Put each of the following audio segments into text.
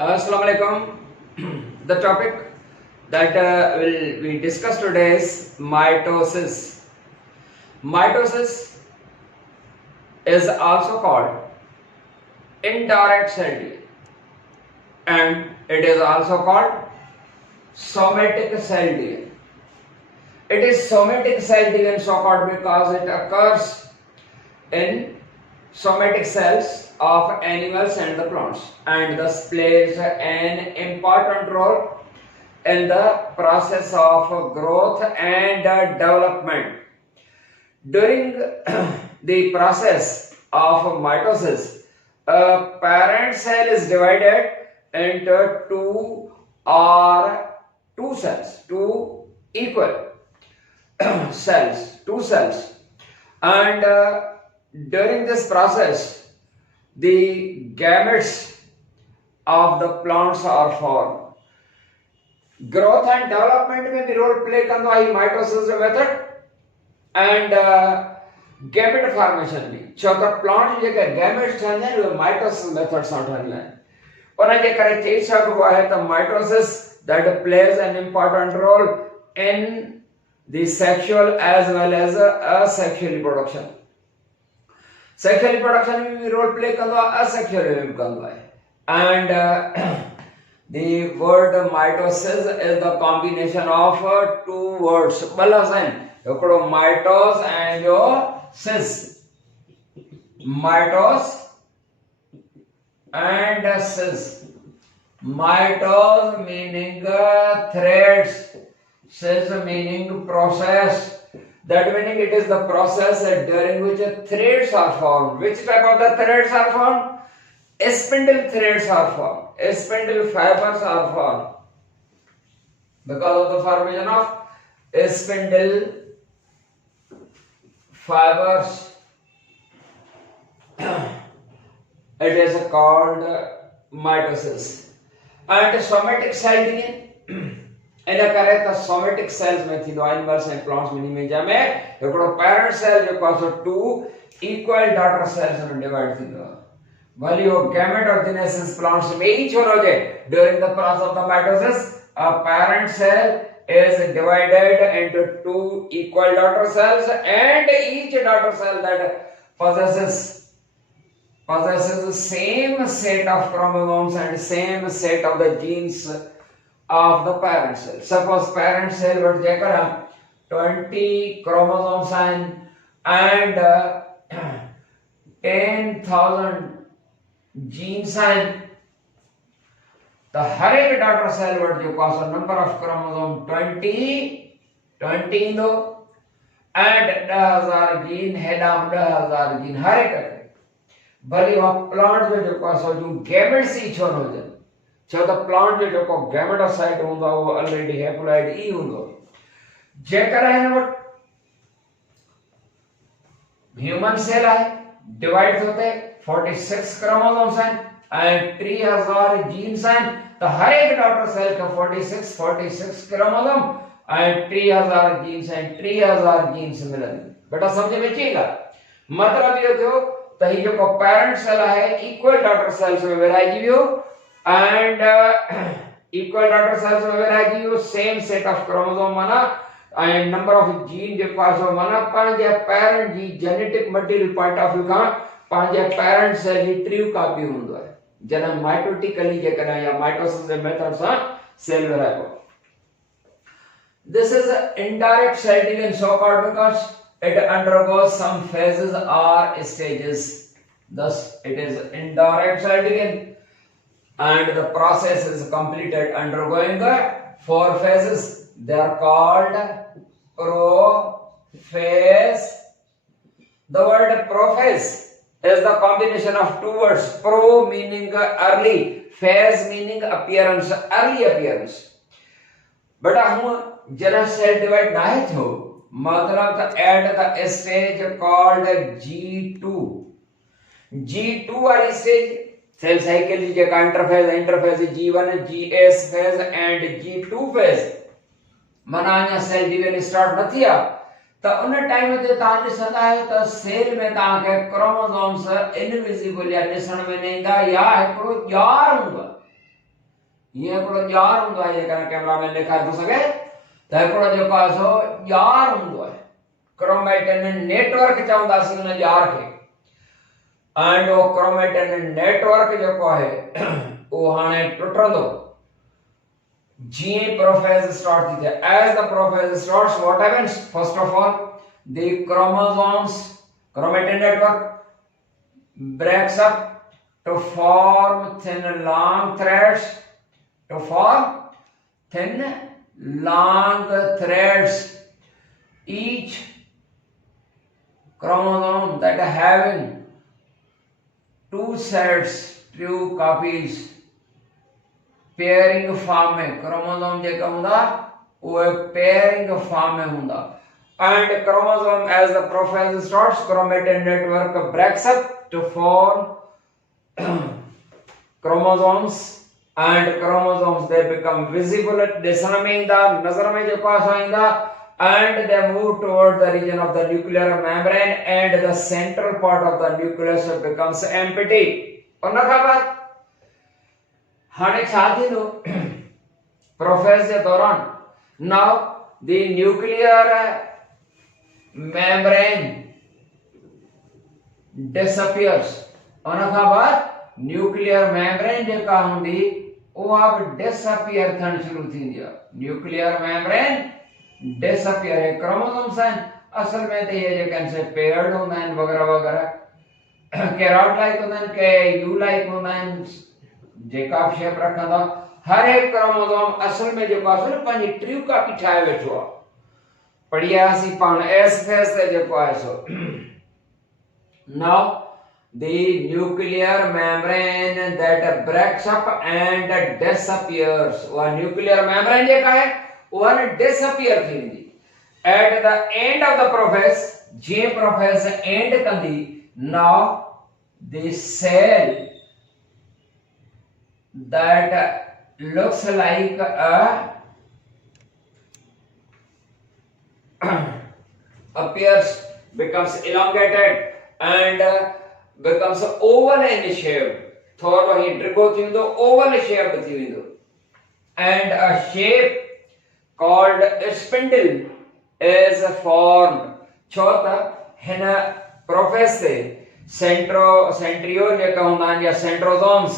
Assalamu alaikum. The topic that will we discuss today is mitosis. Mitosis is also called indirect cell division, and it is also called somatic cell division. It is somatic cell division so called because it occurs in somatic cells of animals and the plants, and thus plays an important role in the process of growth and development. During the process of mitosis, a parent cell is divided into two cells, two equal two cells, and during this process, the gametes of the plants are formed. Growth and development में भी role play करता है mitosis method and gamete formation भी. चौथा plant जेके gametes ठहरने हैं वो mitosis method सां ठहरने हैं. उन्हें जे करे चई सघबो आहे त mitosis that plays an important role in the sexual as well as asexual reproduction. Sexual reproduction में भी role play करता है, asexual में भी करता है. And the word mitosis is the combination of two words. Balas हैं, एकड़ो mitos and जो cis. Mitos and cis. Mitos meaning threads, cis meaning process. That meaning it is the process during which threads are formed. Which type of the threads are formed? Spindle threads are formed. Spindle fibers are formed. Because of the formation of spindle fibers, it is called mitosis. And somatic cell division इन करे त somatic cells में थींदो animals and plants में जंहिंमें हिकिड़ो parent cell जेको आहे two equal daughter cells में divide थींदो आहे. भली वो gamete or genesis plants में ही छो न हुजे, during the process of the mitosis a parent cell is divided into two equal daughter cells, and each daughter cell that possesses the same set of chromosomes and same set of the genes of the parent cell. Suppose parent cell would take 20 chromosomes and 10,000 genes, and the हर एक daughter cell would जो कौन number of chromosome 20 दो and 10,000 gene head of 10,000 gene हर एक भली वो plant में जो कौन जो gametes ही छोड़ हो जाए. छो त प्लांट जो को गैमेटोसाइट हूंदो आहे वो ऑलरेडी हैप्लॉइड ई हूंदो. जेकर हिन वटि ह्यूमन सेल आहे, डिवाइड होते 46 क्रोमोसोम्स आहिनि ऐं 3000 जीन्स आहिनि, त हर एक डॉटर सेल खे 46 क्रोमोसोम ऐं 3000 जीन्स ऐं 3000 जीन्स मिलंदी. बेटा सम्झ में अची ॻाल्हि? मतिलबु इहो थियो त ही जेको पेरेंट सेल आहे इक्वल डॉटर सेल्स में विरहाइजी वियो, and equal daughter cells में you same set of chromosome mana and number of gene जे पास हो mana पंहिंजे parent ji genetic material point of view खां पंहिंजे parent cell जी true copy हूंदो आहे. जॾहिं mitotically जेकॾहिं या mitosis जे method सां cell विरहाइबो. This is an indirect cell division so called because it undergoes some phases or stages. Thus it is indirect cell division. And the process is completed undergoing 4 phases. They are called prophase. The word prophase is the combination of two words. Pro meaning early, phase meaning appearance, early appearance. But जरा cell divide नाहे थियो, मतलब at the stage called G2. G2 वाली stage cell cycle जी जेका interphase G1 GS phase and G2 phase माना अञा cell division start न थिया त उन टाइम ते तव्हां ॾिसंदा आहियो त सेल में तव्हांखे क्रोमोसोम्स इनविजिबल या ॾिसण में न ईंदा या हिकिड़ो ॼार हूंदो आहे. ये हिकिड़ो जार हूंदो आहे जेकॾहिं कैमरामैन ॾेखारे थो सघे त हिकिड़ो जेको आहे सो जार हूंदो आहे क्रोमेटिन नेटवर्क चवंदासीं उन जार खे एंड वो क्रोमेटिन नेटवर्क जेको आहे उहो हाणे टुटंदो जीअं प्रोफेज स्टार्ट थी थिए as the prophase starts what happens first of all the chromosomes chromatin network breaks up to form thin long threads each chromosome that having two sets true copies pairing form में chromosome जेका हुंदा वो pairing form में हुंदा and chromosome as the prophase starts chromatin network breaks up to form chromosomes and chromosomes they become visible ॾिसण में ईंदा नज़र में जेको आहे ईंदा and they move toward the region of the nuclear membrane and the central part of the nucleus becomes empty उन खां बाद हाणे छा थींदो प्रोफेज जे दौरान now the nuclear membrane disappears उन खां बाद न्यूक्लियर मेम्ब्रेन जेका हूंदी उहा बि डिसअपियर थियण शुरू थींदी आहे न्यूक्लियर मेम्ब्रेन डिसअपियर है क्रोमोसोम्स आहिनि असल में त इहे जेके आहिनि से पेयर्ड हूंदा आहिनि वग़ैरह वग़ैरह कैरोट लाइक हूंदा आहिनि के यू लाइक हूंदा आहिनि जेका बि शेप रखंदा हर हिकु क्रोमोसोम असल में जेको आहे पंहिंजी ट्रू कॉपी ठाहे वेठो आहे पढ़ियासीं पाण एस फेस ते जेको आहे सो now the nuclear membrane that breaks up and disappears वो nuclear membrane जेका है वो disappear थींदी at the end of the process J process end कंदी now the cell that looks like a appears becomes elongated and becomes oval in shape थोरो ही ड्रिगो थींदो oval shape थी वेंदो and a shape called spindle is formed छो त हिन profess से centriole जेका हूंदा आहिनि या सेंट्रोसोम्स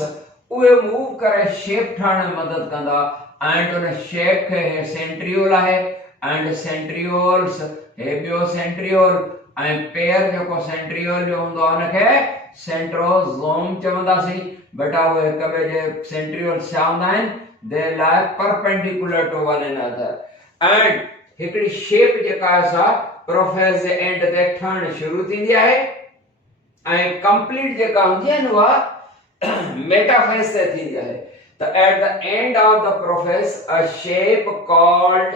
उहे मूव करे शेप ठाहिण में मदद कंदा एंड उन शेप खे सेंट्रियोल आहे एंड सेंट्रियोल्स हे ॿियो सेंट्रियोल ऐं पेयर जेको सेंट्रियोल जो हूंदो आहे उनखे सेंट्रोसोम चवंदासीं बेटा उहे हिक ॿिए जे सेंट्रियोल छा हूंदा आहिनि दे लाई perpendicular to one another and हिकिड़ी शेप जेका आहे सा प्रोफेज जे एंड ते ठहण शुरू थींदी आहे ऐं कंप्लीट जेका हूंदी आहे न उहा मेटाफेज ते थींदी आहे त at the end of the prophase a shape called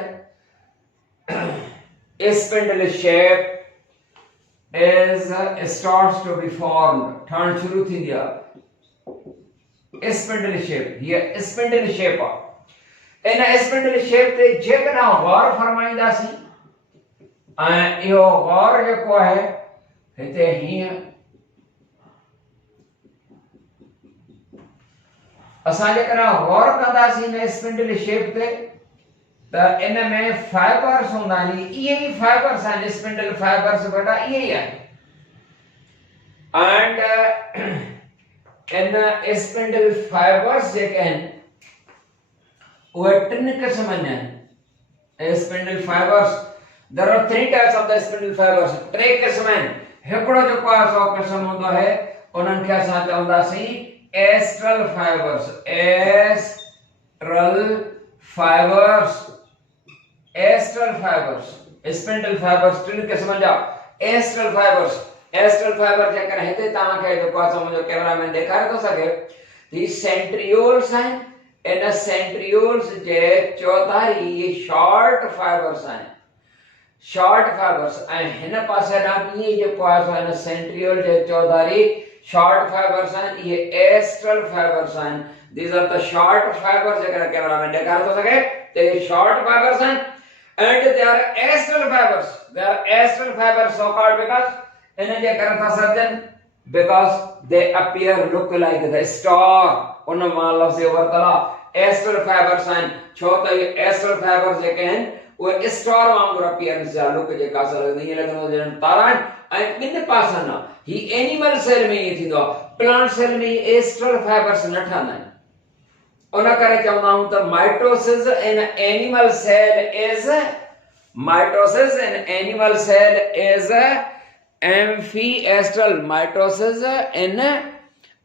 spindle shape is starts to be formed ठहण शुरू थींदी आहे spindle shape ये spindle shape आहे इन spindle shape ते जेकॾहिं गौर फरमाईंदासीं ऐं इहो गौर जेको आहे हिते हीअं असां जेकॾहिं गौर कंदासीं इन spindle shape ते त इन में फाइबर्स हूंदा आहिनि इहे ई फाइबर्स आहिनि स्पिंडल फाइबर्स बेटा इहे ई आहिनि एंड इन स्पिंडल फाइबर्स जेके आहिनि उहे टिनि क़िस्मनि आहिनि spindle fibres there are 3 types of the spindle fibres टे क़िस्म आहिनि हिकिड़ो जेको आहे सो क़िस्म हूंदो आहे उन्हनि खे असां चवंदासीं astral fibres astral fibres spindle fibres tin क़िस्मनि जा एस्ट्रल फाइबर जेकर हिते तव्हांखे जेको आहे मुंहिंजो कैमरामैन ॾेखारे थो सघे ही सेंट्रियोल्स आहिनि इन सेंट्रियोल्स जे चौधारी ये शॉर्ट फाइबर्स आहिनि शॉर्ट फाइबर्स ऐं हिन पासे ॾांहुं ईअं जेको आहे सो हिन सेंट्रियोल जे चौधारी शॉर्ट फाइबर्स आहिनि इहे एस्ट्रल फाइबर्स आहिनि these are the short fibers जेकर कैमरामैन ॾेखारे थो सघे ते शॉर्ट फाइबर्स आहिनि and they are astral fibers so called because in je kar tha surgeon because they appear look like the star un ma lafz vartala aster fibres आहिनि छो त ये एस्टर फाइबर्स जेके आहिनि उहे स्टार वांगुरु appearance जा लुक जेका असां ईअं लॻंदो ॼण तारा आहिनि ऐं ॿिनि पासनि आहे ही एनिमल सेल में ईअं थींदो आहे प्लांट सेल में एस्टर फाइबर्स न ठहंदा आहिनि उन करे चवंदा आहियूं त mitosis in animal cell is mitosis in animal cell is amphiestral. Mitosis in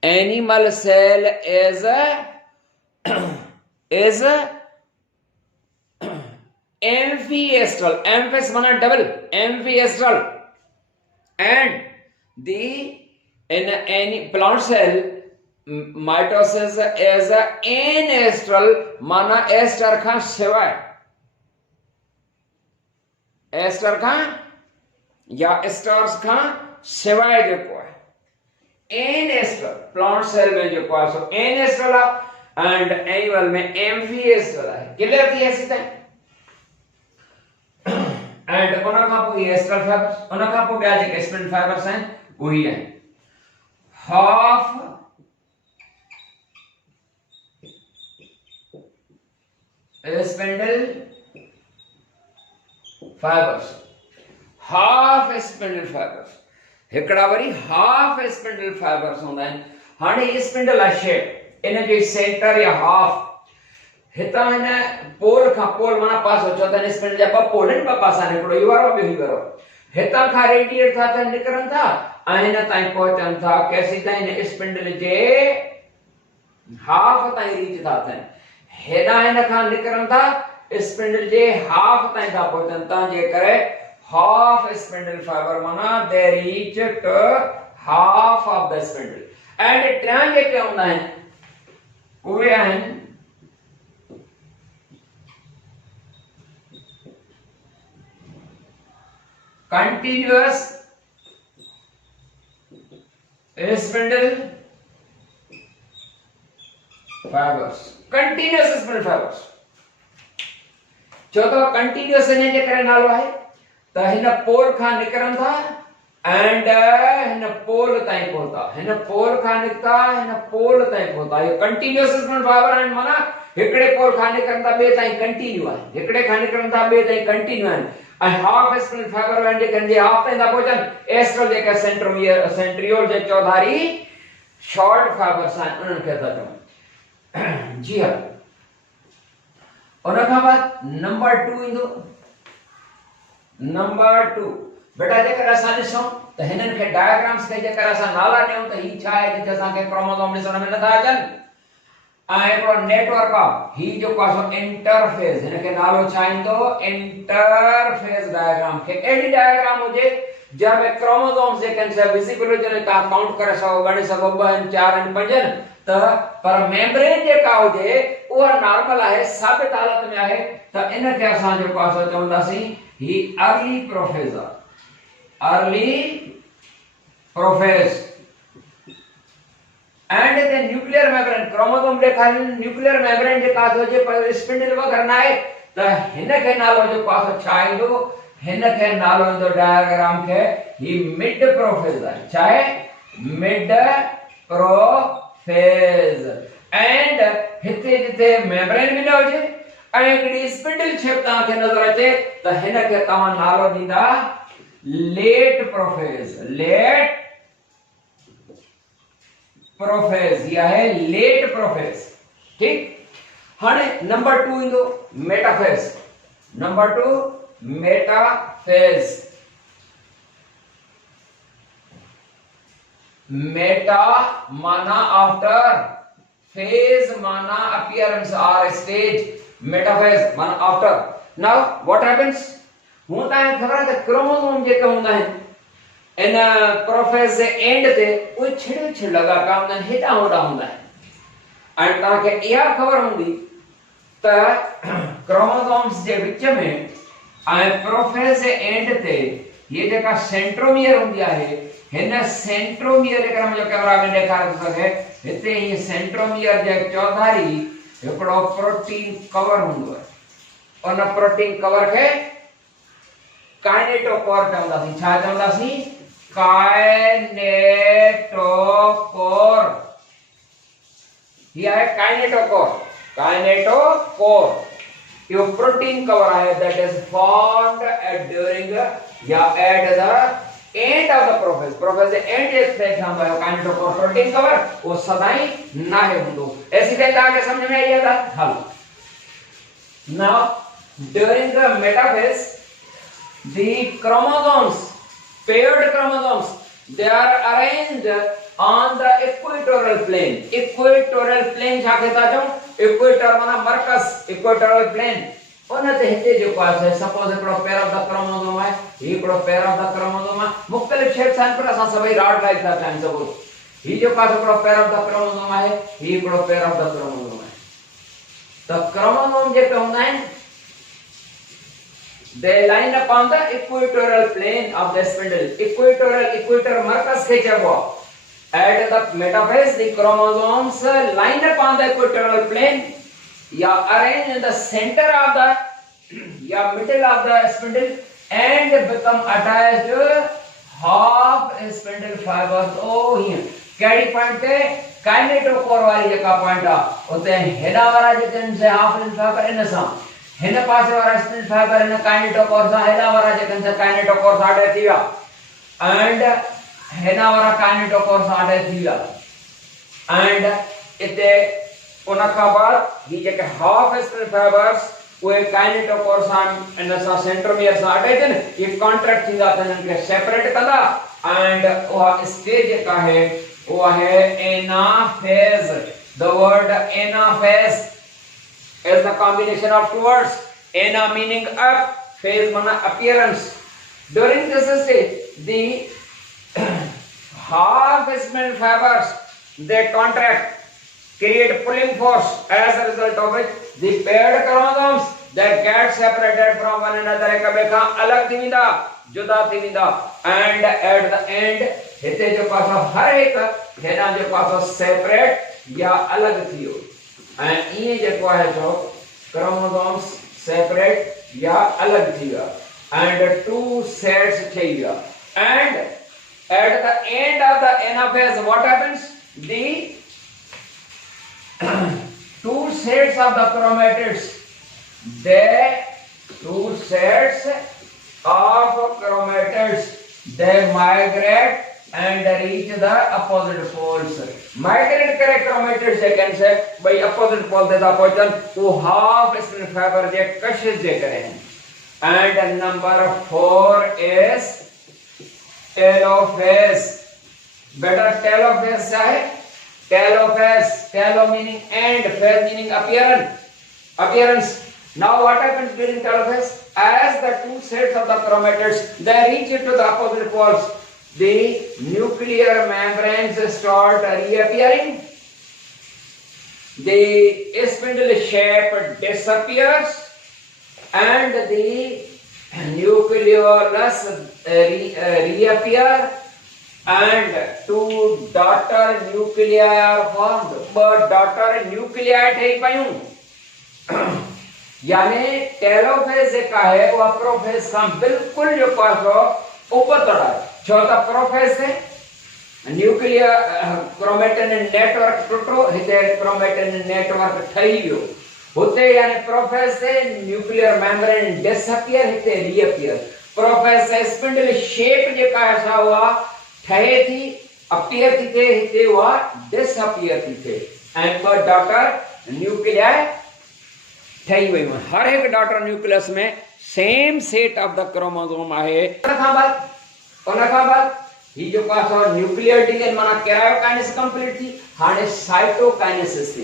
animal cell is amphiestral. Amphis means double. Amphiestral. And the in any plant cell mitosis is anestral. माना ester खां सिवाय ester खां या stars खां सिवाय जेको आहे एनेस्ट्रल plant cell में जेको आहे सो एनेस्ट्रल आहे एंड एनिमल में एम्फीएस्ट्रल आहे क्लियर थी असी ताईं एंड उन खां पोइ एस्ट्रल फाइबर्स उन खां पोइ ॿिया जेके स्पिंडल फाइबर्स आहिनि उहे आहिनि half spindle fibres half spindle fibres हिकड़ा वरी हाफ स्पिंडल फाइबर्स होंदा आहिनि हाणे ये स्पिंडल आहे शेप इन जो सेंटर या हाफ हितां हिन पोल खां पोल माना पासो चओ त हिन स्पिंडल जा ॿ पोल आहिनि ॿ पासा आहिनि हिकिड़ो इहो वारो ॿियो ही वारो हितां खां रेडिएट था थियनि निकिरनि था ऐं हिन ताईं पहुचनि था केसि ताईं हिन स्पिंडल जे हाफ ताईं रीच था थियनि हिन खां निकिरनि था स्पिंडल जे हाफ ताईं था पहुचनि था जे करे हाफ स्पिंडल फाइबर माना दे reach to half of the spindle and टियां जेके हूंदा आहिनि उहे आहिनि continuous spindle fibres continuous spindle fibres चो तो कंटिन्यूअस इन जे करे नालो आहे त हिन पोल खां निकरन था एंड हिन पोल ताईं पहुता हिन पोल खां निकता हिन पोल ताईं पहुता ये कंटिन्यूअस स्पिंडल फाइबर आहिनि माना हिकड़े पोल खां निकरन था ॿिए ताईं कंटिन्यू आहे हिकड़े खां निकरन था ॿिए ताईं कंटिन्यू आहिनि ऐं हाफ स्पिंडल फाइबर आहिनि जेके जे हाफ ताईं था पहुचनि एस्ट्रल जेके सेंट्रियोल जे चौधारी शॉर्ट फाइबर्स आहिनि उन्हनि खे था चऊं जी हां उन खां बाद नंबर 2 ईंदो नंबर 2 बेटा जेकर असां ॾिसूं त हिननि खे डायग्राम्स खे जेकर असां नाला ॾियूं त ही छा आहे जिथे असांखे क्रोमोसोम ॾिसण में नथा अचनि ऐं हिकिड़ो नेटवर्क आहे ही जेको आहे सो इंटरफेस हिनखे नालो छा ईंदो इंटरफेस डायग्राम खे अहिड़ी डायग्राम हुजे जंहिंमें क्रोमोसोम्स जेके आहिनि से विजिबल हुजनि तव्हां काउंट करे सघो ॻणे सघो 2 आहिनि 4 आहिनि 5 आहिनि त पर मेम्ब्रेन जेका हुजे उहा नॉर्मल आहे साबित हालत में आहे त इनखे असां जेको आहे सो चवंदासीं ही अर्ली प्रोफेज आहे early prophase and the nuclear membrane chromosome ॾेखारिन न्यूक्लियर मेम्ब्रेन जेका हुजे पर स्पिंडल वगैरह न आहे त हिनखे नालो जेको आहे सो छा ईंदो हिनखे नालो ईंदो डायग्राम खे ही मिड प्रोफेज आहे छा आहे मिड प्रोफेज एंड हिते जिथे मेम्ब्रेन बि न हुजे ऐं हिकिड़ी स्पिंडल शेप तव्हांखे नज़र अचे त हिनखे तव्हां नालो ॾींदा लेट प्रोफेज ये है लेट प्रोफेज ठीक हाने नंबर 2 इंदो मेटाफेज नंबर 2 मेटाफेज मेटा माना आफ्टर फेज माना अपीयरेंस और स्टेज मेटाफेज माना आफ्टर नाउ व्हाट हैपेंस होता है खबर है क्रोमोसोम जेके होंदा है इन प्रोफेज से एंड ते वो छिड़ छिड़ लगा काम न हेडा होड़ा होंदा है एंड ता के या खबर होंदी त क्रोमोसोम्स जे विच में ऐं प्रोफेज से एंड ते ये जेका सेंट्रोमियर होंदी है हिन सेंट्रोमियर जेका जो कैमरा में ॾेखारे थो सघे हिते ही सेंट्रोमियर जे चौधारी हिकिड़ो प्रोटीन कवर हूंदो आहे उन प्रोटीन कवर खे काइनेटोकोर चवंदासीं छा चवंदासीं काइनेटोकोर ही आहे काइनेटोकोर काइनेटोकोर यो प्रोटीन कवर है that is formed at during या at the end of the process process the end is पे हम बायो काइनेटोकोर प्रोटीन कवर वो सदाई ना है हुंदो ऐसी कहता है समझ में आई था हां now during the metaphase the chromosomes paired chromosomes they are arranged on the equatorial plane जाकेता जो equator माना मरकज equatorial plane उन्हें हिते जो पास है सपोज एकड़ो पेयर ऑफ द क्रोमोसोम है एकड़ो पेयर ऑफ द क्रोमोसोम है मुख्तलिफ शेप साइन पर असा सभई राड लाइक था टाइम सब ही जो पास एकड़ो पेयर ऑफ द क्रोमोसोम है ही एकड़ो पेयर ऑफ द क्रोमोसोम है तो क्रोमोसोम जे पे हुंदा आहिनि they line up on the equatorial plane of the spindle equator markers के चबो at the metaphase the chromosomes line up on the equatorial plane या arrange in the center of the या middle of the spindle and become attached half spindle fibers oh here कैडी point पे kinetochore वाली जगह point आ होते हैं हेडा वाला जकन से हाफ स्पिंडल फाइबर इन सा हिन पासे वाला स्पिंडल फाइबर इन काइनेटोकोर सा हेडा वाला जकन से काइनेटोकोर सा अटे थी एंड हेडा वाला काइनेटोकोर सा अटे थी एंड इते उन का बाद ही जके हाफ स्पिंडल फाइबर्स वो काइनेटोकोर सा इन सा सेंट्रोमियर सा अटे थन ये कॉन्ट्रैक्ट थींदा तन के सेपरेट कंदा एंड वो स्टेज का है वो है anaphase the word anaphase is the combination of two words ana meaning up phase means appearance during this stage the half spindle fibers they contract create pulling force as a result of which the paired chromosomes that get separated from one another एक बे खां अलग थी विंदा जुदा थी Vinda and at the end हिते जो पासो हर एक हेना जो पासो सेपरेट या अलग थियो ऐं ये जेको है जो क्रोमोसोम्स सेपरेट या अलग थिया and two sets थिया and at the end of the anaphase what happens the two sets of the chromatids they migrate and reach the opposite poles migrate करे chromatids सेकंड से भाई opposite pole देता पहुंचन वो half spindle fiber जे कशिश जे करे and number 4 is telophase बेटा telophase क्या है telophase telo meaning end phase meaning appearance now what happens during telophase as the two sets of the chromatids they reach to the opposite poles the nuclear membranes start reappearing the spindle shape disappears and the nucleolus reappear and two daughter nuclei are formed but daughter nuclei thei payu यानी telophase एक है वो prophase का बिल्कुल जो पासो ऊपर तड़ा है छोटा प्रोफेज है न्यूक्लियर क्रोमेटिन नेटवर्क टूटो हिते क्रोमेटिन नेटवर्क ठही वियो होते यानी प्रोफेज से न्यूक्लियर मेम्ब्रेन डिसअपियर हिते रीअपियर प्रोफेज से स्पिंडल शेप जे का ऐसा हुआ ठहे थी अपीयर थी थे हिते हुआ डिसअपियर थी थे एंड पर डॉटर न्यूक्लियर ठही वई हर एक डॉटर न्यूक्लियस में same set of the chromosome आहे उन का बाद ही जो पास और न्यूक्लियर डिवीजन माना कैरायोकाइनेसिस कंप्लीट थी हाने साइटोकाइनेसिस थी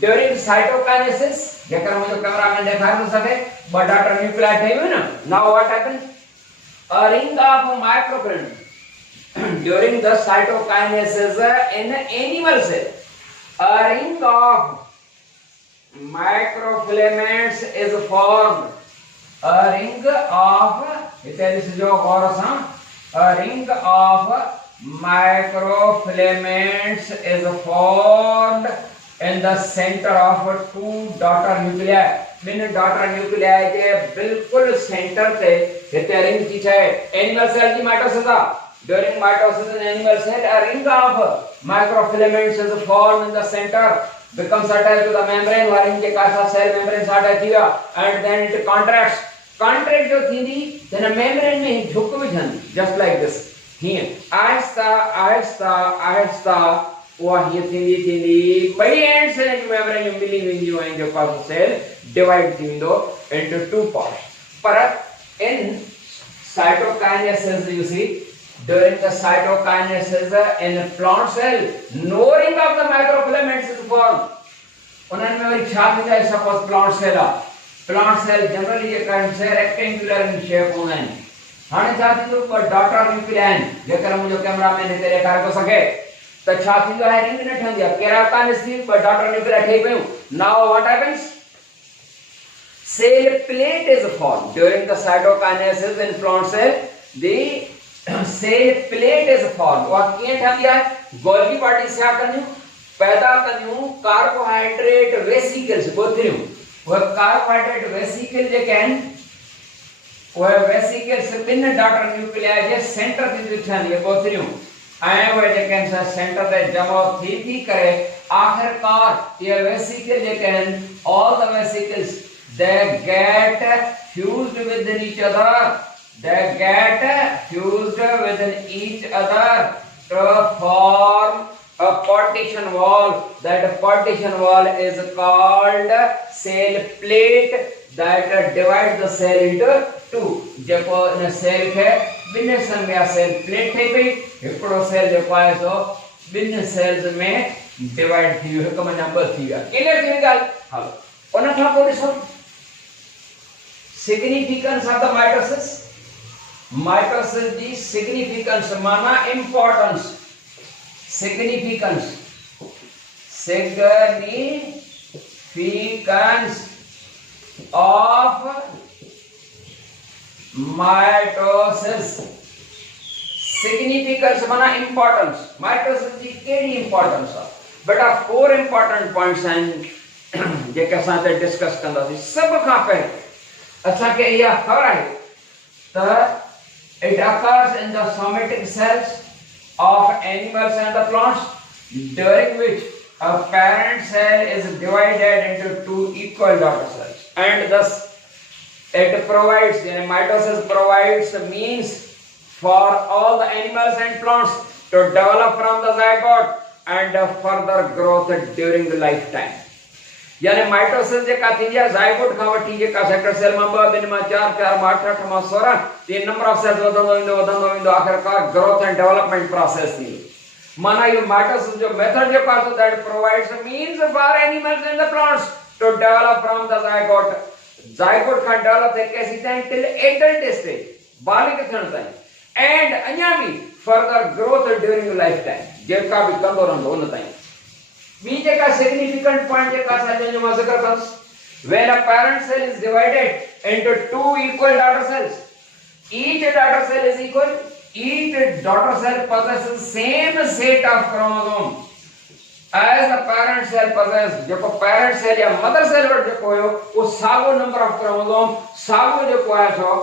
ड्यूरिंग साइटोकाइनेसिस जेकर मुझे कैमरा में दिखा न सके बट डॉटर न्यूक्लियर ठही हुई ना now what happens a ring of microfilament during the cytokinesis in animal cell a ring of microfilaments is formed. A ring of microfilaments is formed in the center of two daughter nuclei. In daughter nuclei के बिल्कुल centre पे हिते ring थी है animal cell की mitosis during mitosis in animal cell a ring of microfilaments is formed in the center becomes attached to the membrane wherein के Kasa cell membrane से attached थी and then it contracts. Contract जो थी then membrane में झुक भी जाती just like this. here Aahista Aahista Aahista वो ये थी बड़ी एंड से membrane में मिली हुई जो है जो कासा cell divide थी दो into two parts. पर in cytokinesis you see during the cytokinesis in plant cell no ring of the microfilaments is formed. उन्होंने में वही छाप जाए suppose plant cell generally ये kind से rectangular in shape होना है हाने चाहती तो पर daughter nucleus जेकर मुझे कैमरा में ने तेरे कार को सके तो छाती जो है रिंग ने ठंग दिया केराकानिस थी पर daughter nucleus ठीक है now what happens cell plate is formed during the cytokinesis in plant cell the cell plate is formed और क्या ठंग दिया गोल्गी पार्टी से आकर पैदा करनियो कार्बोहाइड्रेट वेसिकल्स बोलते हैं वह कार्बोहाइड्रेट वेसिकल जे कैन वह वेसिकल्स बिन डॉटर न्यूक्लियाई जे सेंटर दी दिखन ये बोलते हैं आए वह जे कैन सेंटर ते जमा थी करे आखिरकार ये vesicle J can all the vesicles they get fused within each other to form a partition wall. That partition wall is called cell plate that divides the cell into two. जेको इन cell के बिन संख्या cell plate थे पे एकड़ो cell जेको आहे सो बिन sales में divide थी हिक में नंबर थी क्लियर थी ॻाल्हि हलो उन खां पोइ ॾिसो significance of the mitosis. Mitosis the significance mana importance significance of mitosis. Significance mana importance. Mitosis की केड़ी importance है बेटा 4 important points हैं जेके साथ डिस्कस कंदासी सब खां पहले अच्छा के यह खबर है तो it occurs in the somatic cells of animals and the plants during which a parent cell is divided into two equal daughter cells and thus it provides mitosis provides the means for all the animals and plants to develop from the zygote and further growth during the lifetime. यानी mitosis जे का थी zygote का वठी जे का sector cell में 2 बिन में 4 4 में 8 8 में 16 ये नंबर ऑफ सेल्स वधंदो वेंदो आखिरकार ग्रोथ एंड डेवलपमेंट प्रोसेस थी माना ये माइटोसिस जो मेथड जे पास that provides means for animals and the plants to develop from the zygote का डेवलप थे कैसी ताई टिल एडल्ट स्टेज बालिग थियण ताई एंड अन्या भी further growth during life time जेका भी कंदो रहंदो उन ताई बीजे का significant point जे का साजन जो जिक्र करूं when a parent cell is divided into two equal daughter cells each daughter cell is equal each daughter cell possesses same set of chromosomes as the parent cell possesses जो parent cell या mother cell what जो हो वो sago number of chromosome sago जो है सो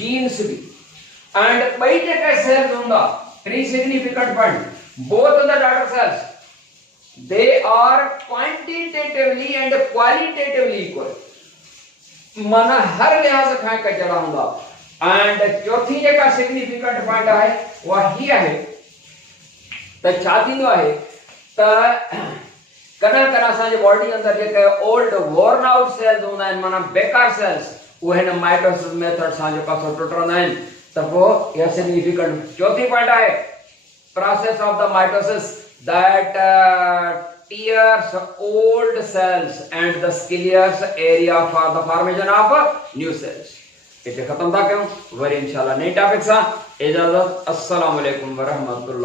genes भी and बई जे का cells होंदा 3 significant point both of the daughter cells they are quantitatively and qualitatively equal माना हर लिहाज खां का जड़ा हुंदा एंड चौथी जेका सिग्निफिकेंट पॉइंट है वह ही है त छा थींदो आहे त कना कना असांजे बॉडी अंदर जेके ओल्ड वॉर्न आउट सेल्स हूंदा आहिनि माना बेकार सेल्स उहे हिन माइटोसिस मेथड सां जेका सो टुटंदा आहिनि त पोइ इहा सिग्निफिकेंट चौथी पॉइंट आहे process of the mitosis that tears old cells and the cilious area for the formation of new cells. इसे खत्म था क्यों वरी इंशाल्लाह नई टॉपिक सा इजाजत अस्सलाम वालेकुम व रहमतुल्लाह।